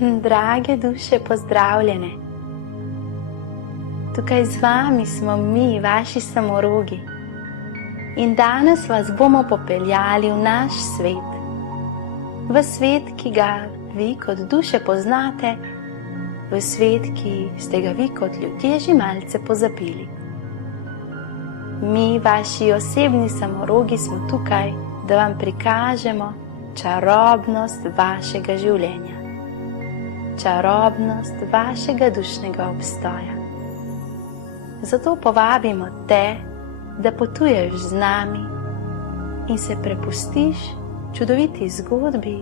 Drage duše, pozdravljene. Tukaj z vami smo mi, vaši samorogi. In danes vas bomo popeljali v naš svet. V svet, ki ga vi kot duše poznate, v svet, ki ste ga vi kot ljudje že malce pozabili. Mi, vaši osebni samorogi, smo tukaj, da vam prikažemo čarobnost vašega življenja. Čarobnost vašega dušnega obstoja. Zato povabimo te, da potuješ z nami in se prepustiš čudoviti zgodbi,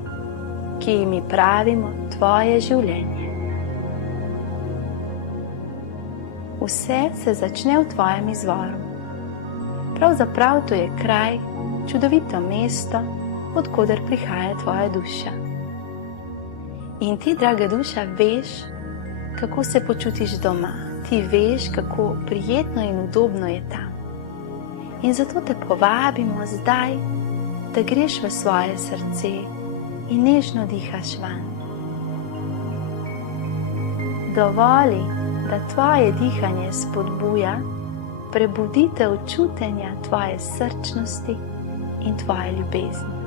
ki mi pravimo tvoje življenje. Vse se začne v tvojem izvoru. Pravzaprav to je kraj, čudovito mesto, odkoder prihaja tvoja duša. In ti, draga duša, veš, kako se počutiš doma. Ti veš, kako prijetno in udobno je tam. In zato te povabimo zdaj, da greš v svoje srce in nežno dihaš van. Dovoli, da tvoje dihanje spodbuja prebuditev čutenja tvoje srčnosti in tvoje ljubezni.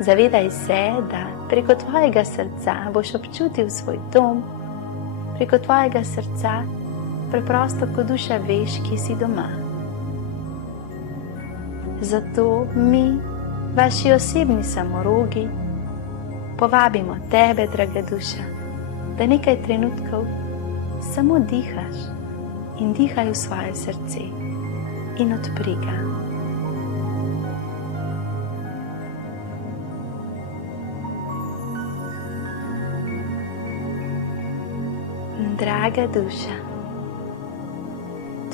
Zavedaj se, da preko tvojega srca boš občutil svoj dom, preko tvojega srca preprosto kot duša veš, kje si doma. Zato mi, vaši osebni samorogi, povabimo tebe, draga duša, da nekaj trenutkov samo dihaš in dihaj v svoje srce in odpri ga. Draga duša,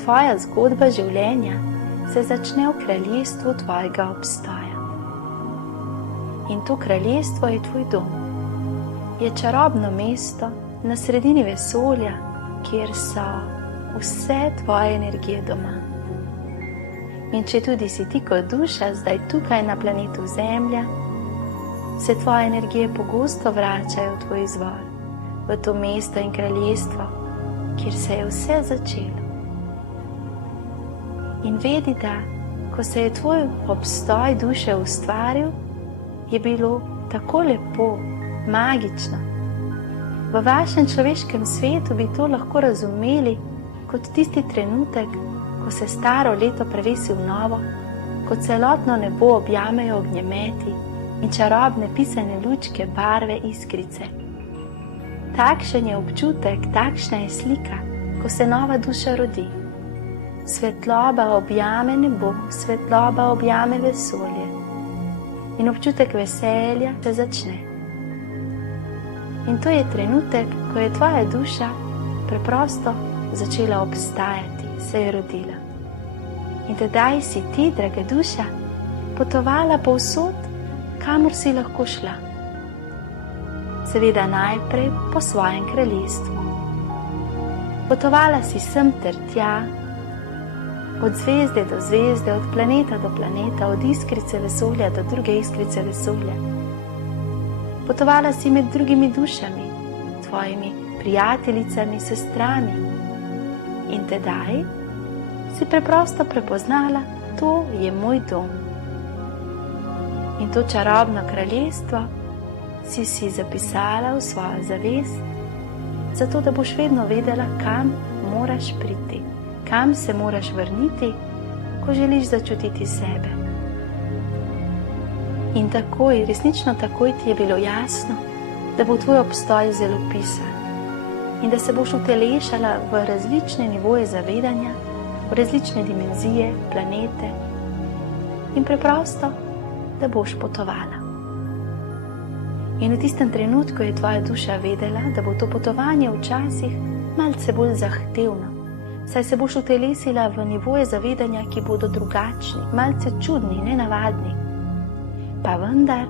tvoja zgodba življenja se začne v kraljestvu tvojega obstoja. In to kraljestvo je tvoj dom. Je čarobno mesto na sredini vesolja, kjer so vse tvoje energije doma. In če tudi si ti kot duša zdaj tukaj na planetu Zemlja, se tvoje energije pogosto vračajo v tvoj izvor, v to mesto in kraljestvo, kjer se je vse začelo. In vedi, da ko se je tvoj obstoj duše ustvaril, je bilo tako lepo, magično. V vašem človeškem svetu bi to lahko razumeli kot tisti trenutek, ko se staro leto prevesi v novo, ko celotno nebo objamejo ognjemeti in čarobne pisane lučke, barve, iskrice. Takšen je občutek, takšna je slika, ko se nova duša rodi. Svetloba objame nebo, svetloba objame vesolje in občutek veselja se začne. In to je trenutek, ko je tvoja duša preprosto začela obstajati, se je rodila. In tedaj si ti, draga duša, potovala povsod, kamor si lahko šla. Seveda najprej po svojem kraljestvu. Potovala si sem ter tja, od zvezde do zvezde, od planeta do planeta, od iskrice vesolja do druge iskrice vesolja. Potovala si med drugimi dušami, tvojimi prijateljicami, sestrami. In tedaj si preprosto prepoznala, to je moj dom. In to čarobno kraljestvo si zapisala v svojo zavest, zato da boš vedno vedela, kam moraš priti, kam se moraš vrniti, ko želiš začutiti sebe. In takoj, resnično takoj ti je bilo jasno, da bo tvoj obstoj zelo pisan in da se boš utelešala v različne nivoje zavedanja, v različne dimenzije, planete in preprosto, da boš potovala. In v tistem trenutku je tvoja duša vedela, da bo to potovanje včasih malce bolj zahtevno, saj se boš utelesila v nivoje zavedanja, ki bodo drugačni, malce čudni, nenavadni. Pa vendar,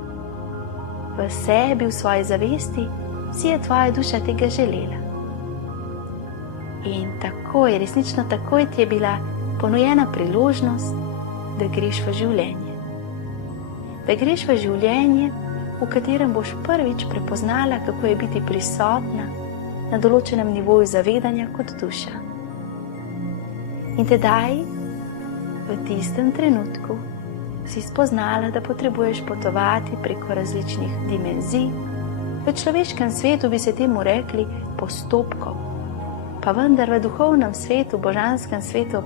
v sebi, v svoji zavesti, si je tvoja duša tega želela. In takoj, resnično takoj ti je bila ponujena priložnost, da greš v življenje. Da greš v življenje v katerem boš prvič prepoznala, kako je biti prisotna na določenem nivoju zavedanja kot duša. In tedaj, v tistem trenutku, si spoznala, da potrebuješ potovati preko različnih dimenzij. V človeškem svetu bi se temu rekli postopkov, pa vendar v duhovnem svetu, božanskem svetu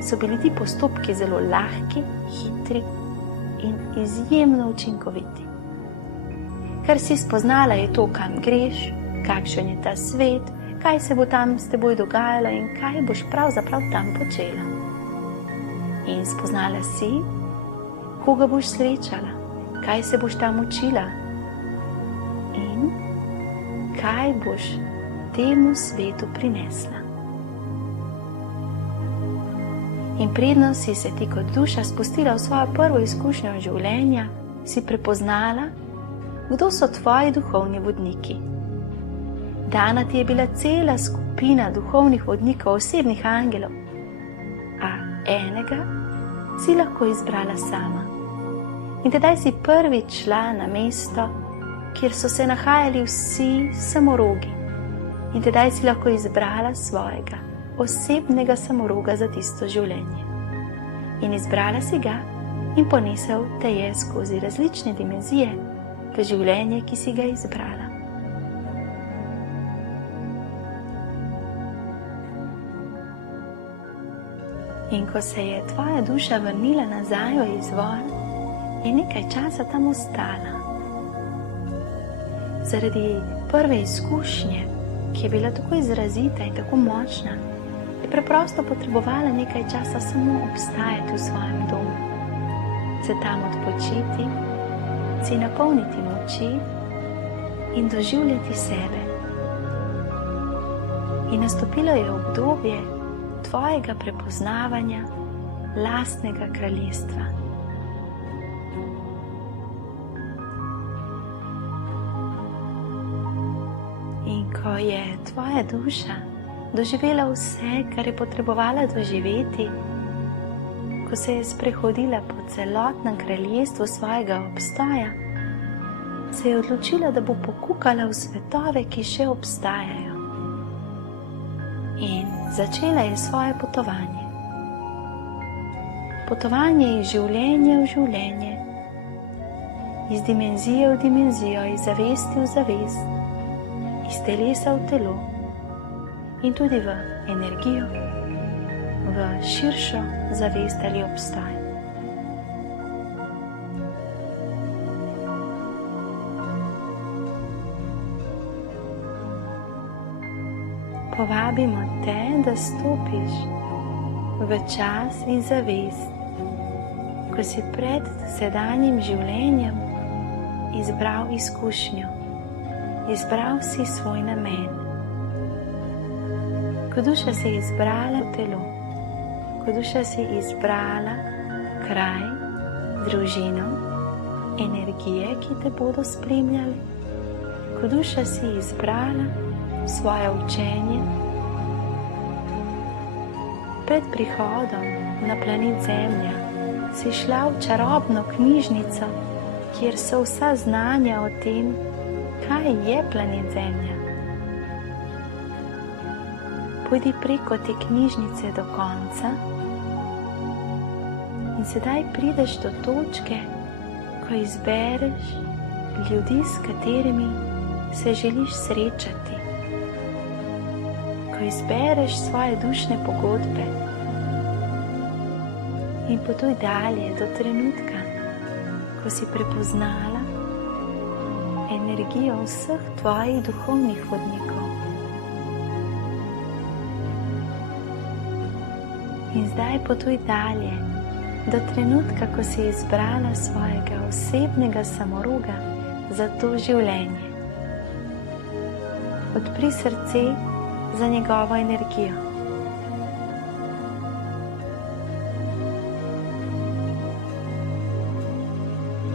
so bili ti postopki zelo lahki, hitri in izjemno učinkoviti. Kar si spoznala, je to, kam greš, kakšen je ta svet, kaj se bo tam s teboj dogajalo in kaj boš pravzaprav tam počela. In spoznala si, koga boš srečala, kaj se boš tam učila in kaj boš temu svetu prinesla. In predno si se ti kot duša spustila v svojo prvo izkušnjo življenja, si prepoznala, kdo so tvoji duhovni vodniki. Dana ti je bila cela skupina duhovnih vodnikov, osebnih angelov, a enega si lahko izbrala sama. In tedaj si prvič šla na mesto, kjer so se nahajali vsi samorogi. In tedaj si lahko izbrala svojega osebnega samoroga za tisto življenje. In izbrala si ga in ponesel te je skozi različne dimenzije v življenje, ki si ga izbrala. In ko se je tvoja duša vrnila nazaj v izvor, je nekaj časa tam ostala. Zaradi prve izkušnje, ki je bila tako izrazita in tako močna, je preprosto potrebovala nekaj časa samo obstajati v svojem domu, se tam odpočiti, si napolniti moči in doživljati sebe. In nastopilo je obdobje tvojega prepoznavanja lastnega kraljestva. In ko je tvoja duša doživela vse, kar je potrebovala doživeti, ko se je sprehodila po celotnem kraljestvu svojega obstoja, se je odločila, da bo pokukala v svetove, ki še obstajajo. In začela je svoje potovanje. Potovanje iz življenja v življenje, iz dimenzije v dimenzijo, iz zavesti v zavest, iz telesa v telo in tudi v energijo, v širšo zavest ali obstoj. Povabimo te, da stopiš v čas in zavest, ko si pred sedanjim življenjem izbral izkušnjo, izbral si svoj namen. Ko duša si izbrala telo, ko duša si izbrala kraj, družino, energije, ki te bodo spremljali, ko duša si izbrala svoje učenje, pred prihodom na planet Zemlja si šla v čarobno knjižnico, kjer so vsa znanja o tem, kaj je planet Zemlja. Pojdi preko te knjižnice do konca in sedaj prideš do točke, ko izbereš ljudi, s katerimi se želiš srečati, ko izbereš svoje dušne pogodbe in potuj dalje do trenutka, ko si prepoznala energijo vseh tvojih duhovnih vodnikov. In zdaj potuj dalje do trenutka, ko si izbrala svojega osebnega samoroga za to življenje. Odpri srce za njegovo energijo.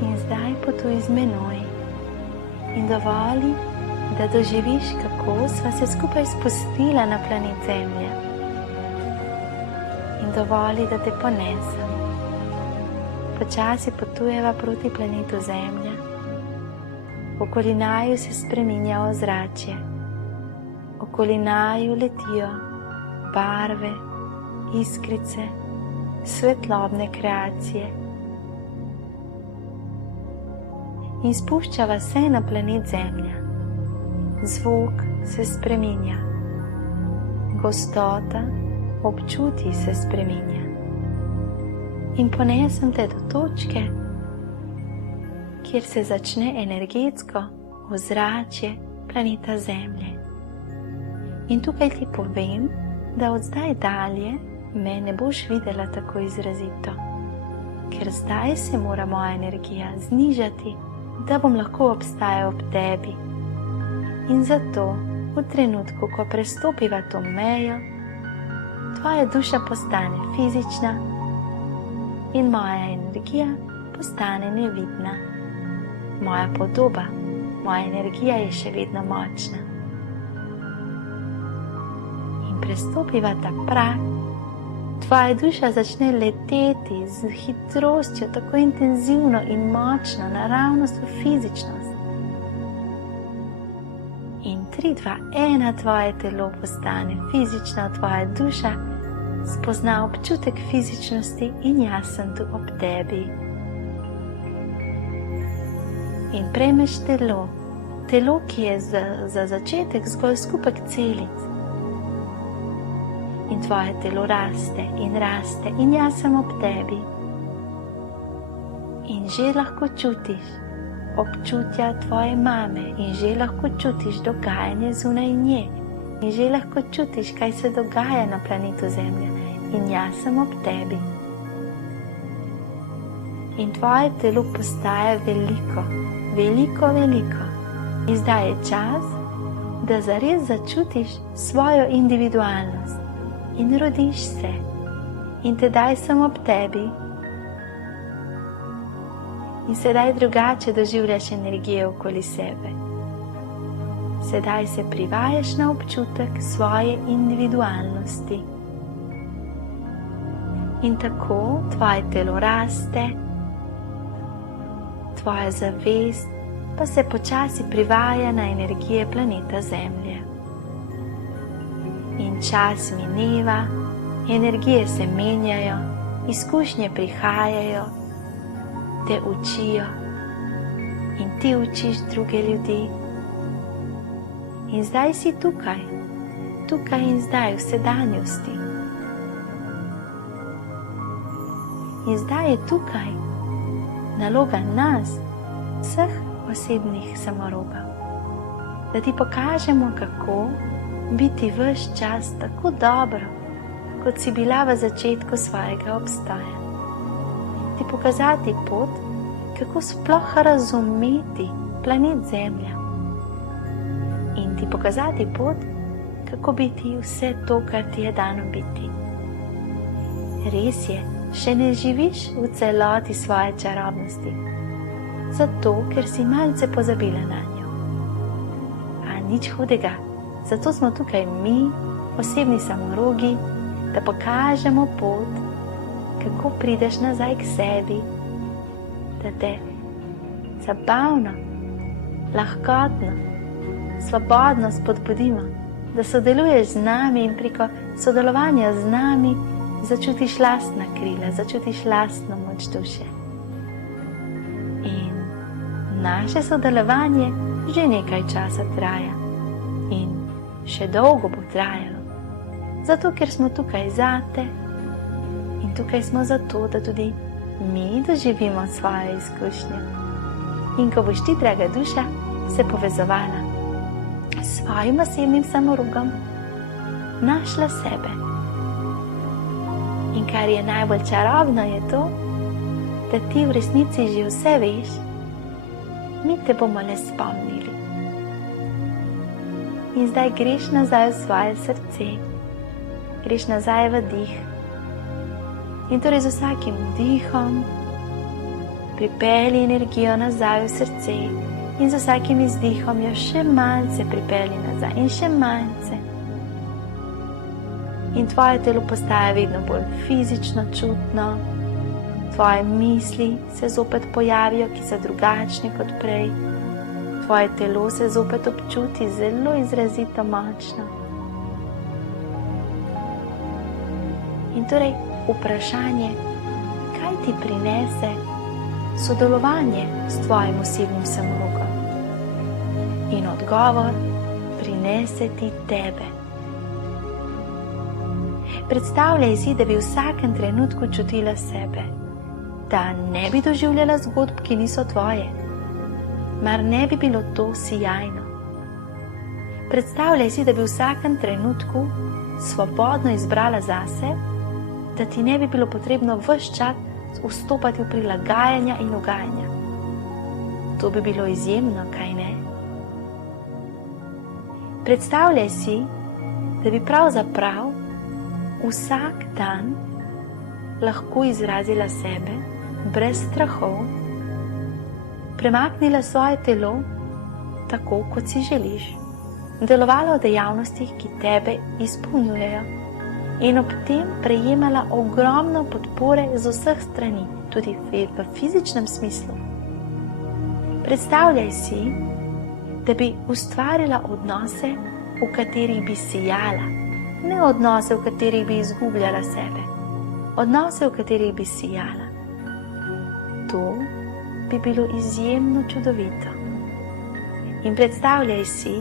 In zdaj potuj z menoj in dovoli, da doživiš, kako sva se skupaj spustila na planet Zemlja. In dovoli, da te ponesem. Počasi potujeva proti planetu Zemlja Okoli naju se spreminja ozračje. Okoli naju letijo barve, iskrice, svetlobne kreacije. In spuščava se na planet Zemlja. Zvok se spreminja. Gostota občutij se spreminja. In ponesem te do točke, kjer se začne energetsko ozračje planeta Zemlje. In tukaj ti povem, da od zdaj dalje me ne boš videla tako izrazito, ker zdaj se mora moja energija znižati, da bom lahko obstajal ob tebi. In zato v trenutku, ko prestopiva to mejo, tvoja duša postane fizična in moja energija postane nevidna. Moja podoba, moja energija je še vedno močna. In prestopiva ta prag, tvoja duša začne leteti z hitrostjo tako intenzivno in močno naravnost v fizičnost. In 3, 2, 1, tvoje telo postane fizično, tvoja duša spozna občutek fizičnosti in jaz sem tu ob tebi. In prejmeš telo, ki je za začetek zgolj skupek celic. In tvoje telo raste in jaz sem ob tebi. In že lahko čutiš občutja tvoje mame in že lahko čutiš dogajanje zunaj nje. In že lahko čutiš, kaj se dogaja na planetu Zemlja in jaz sem ob tebi. In tvoje telo postaja veliko. In zdaj je čas, da zares začutiš svojo individualnost in rodiš se. In tedaj sem ob tebi. In sedaj drugače doživljaš energije okoli sebe. Sedaj se privajaš na občutek svoje individualnosti. In tako tvoje telo raste, tvoja zavest pa se počasi privaja na energije planeta Zemlje. In čas mineva, energije se menjajo, izkušnje prihajajo, te učijo in ti učiš druge ljudi. In zdaj si tukaj in zdaj v sedanjosti. In zdaj je tukaj naloga nas, vseh osebnih samorogov, da ti pokažemo, kako biti ves čas tako dobro, kot si bila v začetku svojega obstoja. Ti pokazati pot, kako sploh razumeti planet Zemlja. In ti pokazati pot, kako biti vse to, kar ti je dano biti. Res je, še ne živiš v celoti svoje čarobnosti, zato, ker si malce pozabila na njo. A nič hudega, zato smo tukaj mi, osebni samorogi, da pokažemo pot, kako prideš nazaj k sebi, da te zabavno, lahkotno, svobodno spodbudimo, da sodeluješ z nami in preko sodelovanja z nami začutiš lastna krila, začutiš lastno moč duše. In naše sodelovanje že nekaj časa traja in še dolgo bo trajalo, zato ker smo tukaj zate in tukaj smo zato, da tudi mi doživimo svoje izkušnje. In ko boš ti, draga duša, se povezovala s svojim osebnim samorogom, našla sebe. In kar je najbolj čarobno je to, da ti v resnici že vse veš, mi te bomo le spomnili. In zdaj greš nazaj v svoje srce, greš nazaj v dih. In torej z vsakim dihom pripelji energijo nazaj v srce in z vsakim izdihom jo še malce pripelji nazaj in še malce. In tvoje telo postaja vedno bolj fizično čutno, tvoje misli se zopet pojavijo, ki so drugačni kot prej. tvoje telo se zopet občuti zelo izrazito močno. In torej vprašanje, kaj ti prinese sodelovanje s tvojim osebnim samorogom? In odgovor, prinese ti tebe. Predstavljaj si, da bi v vsakem trenutku čutila sebe, da ne bi doživljala zgodb, ki niso tvoje. Mar ne bi bilo to sijajno? Predstavljaj si, da bi v vsakem trenutku svobodno izbrala zase, da ti ne bi bilo potrebno ves čas vstopati v prilagajanja in ugajanja. To bi bilo izjemno, kaj ne? Predstavljaj si, da bi pravzaprav vsak dan lahko izrazila sebe brez strahov, premaknila svoje telo tako, kot si želiš, delovala v dejavnostih, ki tebe izpolnjujejo in ob tem prejemala ogromno podpore z vseh strani, tudi v fizičnem smislu. Predstavljaj si, da bi ustvarila odnose, v katerih bi sijala, ne odnose, v katerih bi izgubljala sebe, odnose, v katerih bi sijala. To bi bilo izjemno čudovito. In predstavljaj si,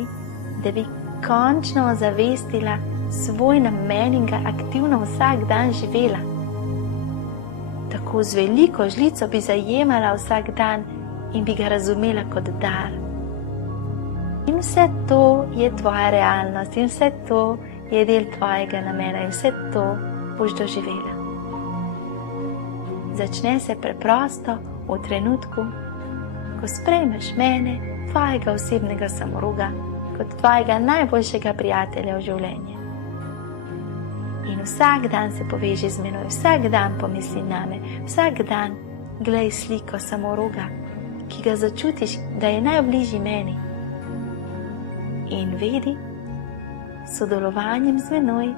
da bi končno ozavestila svoj namen in ga aktivno vsak dan živela. Tako z veliko žlico bi zajemala vsak dan in bi ga razumela kot dar. In vse to je tvoja realnost in vse to je del tvojega namena in vse to boš doživela. Začne se preprosto v trenutku, ko sprejmeš mene, tvojega osebnega samoroga, kot tvojega najboljšega prijatelja v življenju. In vsak dan se poveži z menoj, vsak dan pomisli name, vsak dan glej sliko samoroga, ki ga začutiš, da je najbližji meni. In vedi, s sodelovanjem z menoj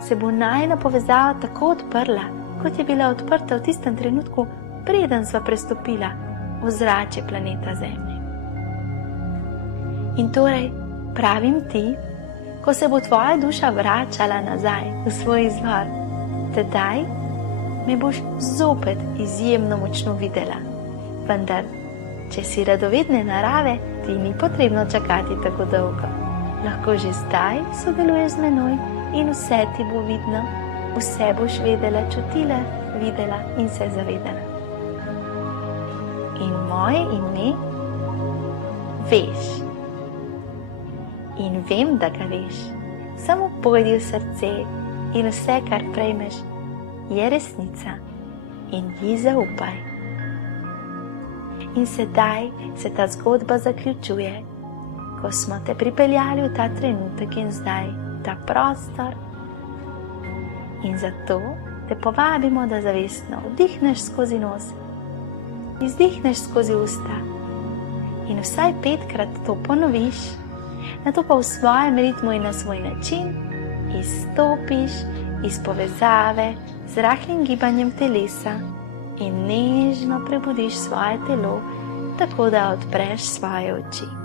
se bo najina povezava tako odprla, kot je bila odprta v tistem trenutku, preden sva prestopila ozračje planeta Zemlje. In torej pravim ti, ko se bo tvoja duša vračala nazaj v svoj izvor, tedaj me boš zopet izjemno močno videla. Vendar, če si radovedne narave, ti ni potrebno čakati tako dolgo. Lahko že zdaj sodeluješ z menoj in vse ti bo vidno, vse boš vedela, čutila, videla in se zavedala. In moje ime veš. In vem, da ga veš. Samo pojdi v srce in vse, kar prejmeš, je resnica in ji zaupaj. In sedaj se ta zgodba zaključuje, ko smo te pripeljali v ta trenutek in zdaj, ta prostor. In zato te povabimo, da zavestno vdihneš skozi nos, izdihneš skozi usta in vsaj 5-krat to ponoviš, nato pa v svojem ritmu in na svoj način izstopiš iz povezave z rahlim gibanjem telesa in nežno prebudiš svoje telo, tako da odpreš svoje oči.